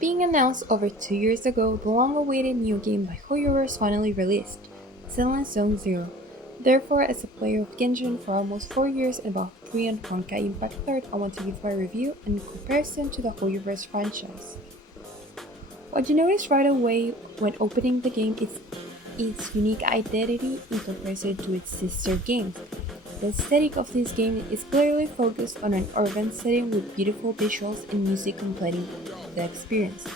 Being announced over 2 years ago, the long-awaited new game by Hoyoverse finally released, Zenless Zone Zero. Therefore, as a player of Genshin for almost 4 years and about 3 on Honkai Impact 3rd, I want to give my review in comparison to the Hoyoverse franchise. What you notice right away when opening the game is its unique identity in comparison to its sister games. The aesthetic of this game is clearly focused on an urban setting with beautiful visuals and music completing the experience.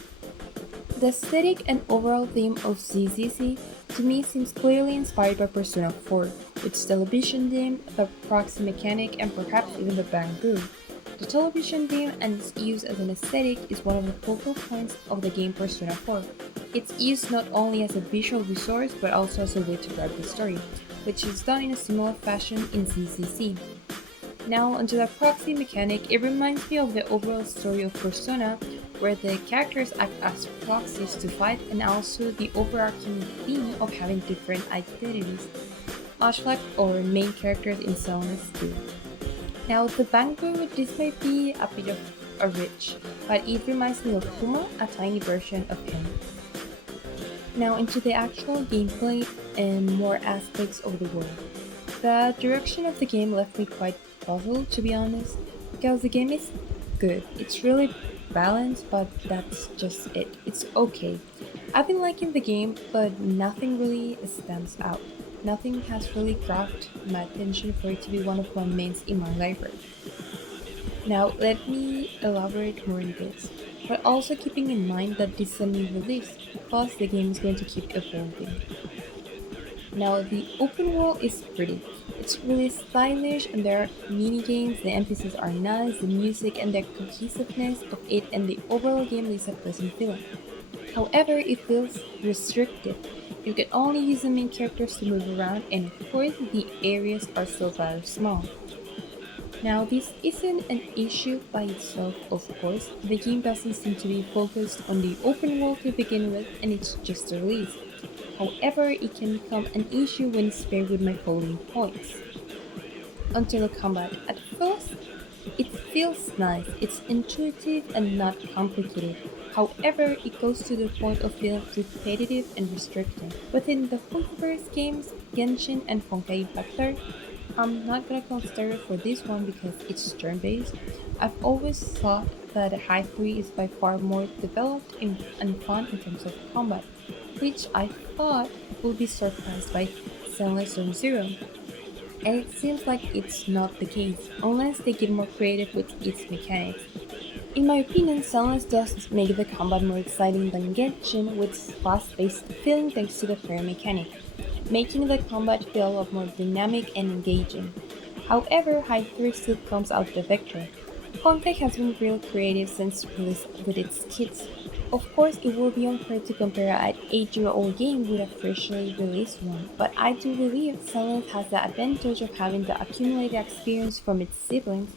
The aesthetic and overall theme of ZZZ to me seems clearly inspired by Persona 4, its television theme, the proxy mechanic, and perhaps even the bamboo. The television theme and its use as an aesthetic is one of the focal points of the game Persona 4. It's used not only as a visual resource but also as a way to drive the story, which is done in a similar fashion in ZZZ. Now onto the proxy mechanic, it reminds me of the overall story of Persona, where the characters act as proxies to fight, and also the overarching theme of having different identities, much like our main characters in Zenless do. Now the Bangu, this might be a bit of a rich, but it reminds me of Kuma, a tiny version of him. Now into the actual gameplay and more aspects of the world. The direction of the game left me quite puzzled, to be honest, because the game is good. It's really balanced, but that's just it. It's okay. I've been liking the game, but nothing really stands out. Nothing has really grabbed my attention for it to be one of my mains in my library. Now, let me elaborate more on this, but also keeping in mind that this is a new release, plus the game is going to keep evolving. Now, the open world is pretty. It's really stylish and there are mini games, the NPCs are nice, the music and the cohesiveness of it and the overall game leaves a pleasant feeling. However, it feels restricted. You can only use the main characters to move around, and of course, the areas are still very small. Now, this isn't an issue by itself, of course. The game doesn't seem to be focused on the open world to begin with, and it's just a release. However, it can become an issue when it's paired with my following points. Onto the combat. At first, it feels nice, it's intuitive and not complicated. However, it goes to the point of feeling repetitive and restricting. Within the Hoyoverse games, Genshin and Honkai Impact, I'm not gonna consider it for this one because it's turn-based. I've always thought that High 3 is by far more developed and fun in terms of combat, which I thought would be surpassed by Zenless Zone Zero. And it seems like it's not the case, unless they get more creative with its mechanics. In my opinion, Zenless does make the combat more exciting than Genshin with its fast-paced feeling thanks to the fairy mechanic, making the combat feel a lot more dynamic and engaging. However, High 3 still comes out the victor. Honkai has been real creative since release with its kits. Of course, it would be unfair to compare an 8-year-old game with a freshly released one, but I do believe Silent has the advantage of having the accumulated experience from its siblings.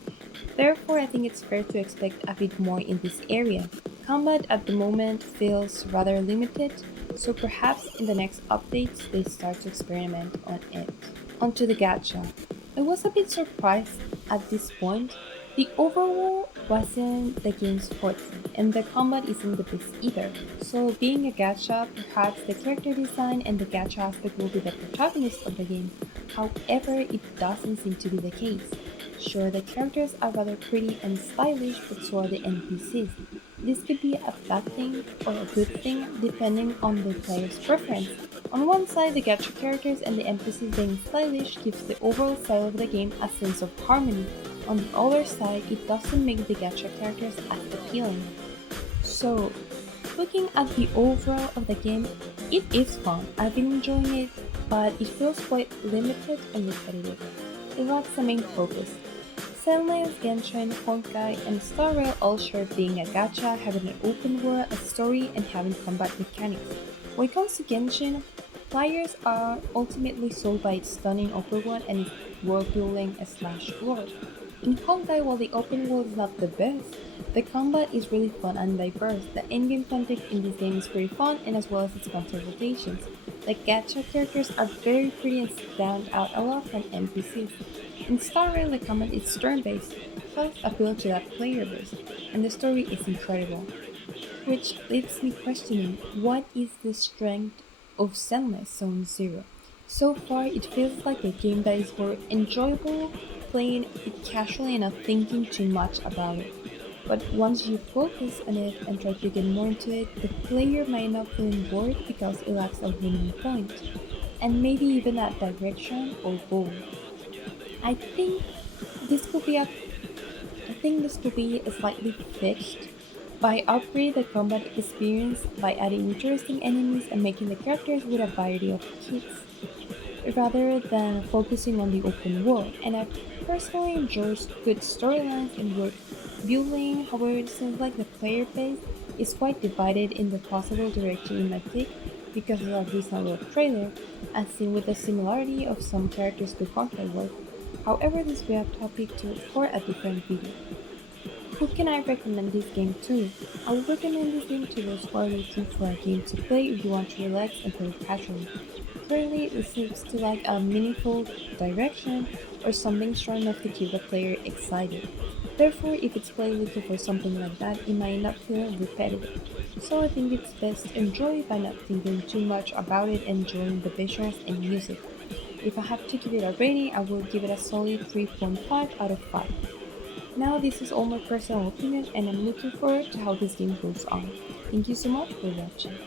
Therefore, I think it's fair to expect a bit more in this area. Combat at the moment feels rather limited, so perhaps in the next updates they start to experiment on it. Onto the gacha. I was a bit surprised at this point. The overall wasn't the game's forte, and the combat isn't the best either. So being a gacha, perhaps the character design and the gacha aspect will be the protagonist of the game. However, it doesn't seem to be the case. Sure, the characters are rather pretty and stylish, but so are the NPCs. This could be a bad thing or a good thing depending on the player's preference. On one side, the gacha characters and the NPCs being stylish gives the overall style of the game a sense of harmony. On the other side, it doesn't make the gacha characters as appealing. So, looking at the overall of the game, it is fun. I've been enjoying it, but it feels quite limited and repetitive. It lacks the main focus. Zenless, Genshin, Honkai, and Star Rail all share being a gacha, having an open world, a story, and having combat mechanics. When it comes to Genshin, players are ultimately sold by its stunning open world and its world building slash lore. In Honkai, while the open world is not the best, the combat is really fun and diverse. The endgame content in this game is very fun, and as well as its content rotations. The gacha characters are very pretty and stand out a lot from NPCs. In Star Rail, the combat is turn-based, plus appeal to that player base, and the story is incredible. Which leaves me questioning what is the strength of Zenless Zone Zero. So far, it feels like a game that is more enjoyable playing it casually and not thinking too much about it. But once you focus on it and try to get more into it, the player might not feel bored because it lacks a winning point, and maybe even a direction or goal. I think this could be a I think this could be slightly fixed by upgrade the combat experience by adding interesting enemies and making the characters with a variety of kits rather than focusing on the open world. And I personally enjoy good storylines and world building. However, it seems like the player base is quite divided in the possible direction it might take because of a recent world trailer, as seen with the similarity of some characters to Honkai world. However, this will be a topic to for a different video. Who can I recommend this game to? I would recommend this game to those who are looking for a game to play if you want to relax and play casually. Currently, it seems to lack a meaningful direction or something strong enough to keep the player excited. Therefore, if it's played looking for something like that, it might not feel repetitive. So I think it's best to enjoy by not thinking too much about it and enjoying the visuals and music. If I have to give it a rating, I will give it a solid 3.5 out of 5. Now this is all my personal opinion and I'm looking forward to how this game goes on. Thank you so much for watching.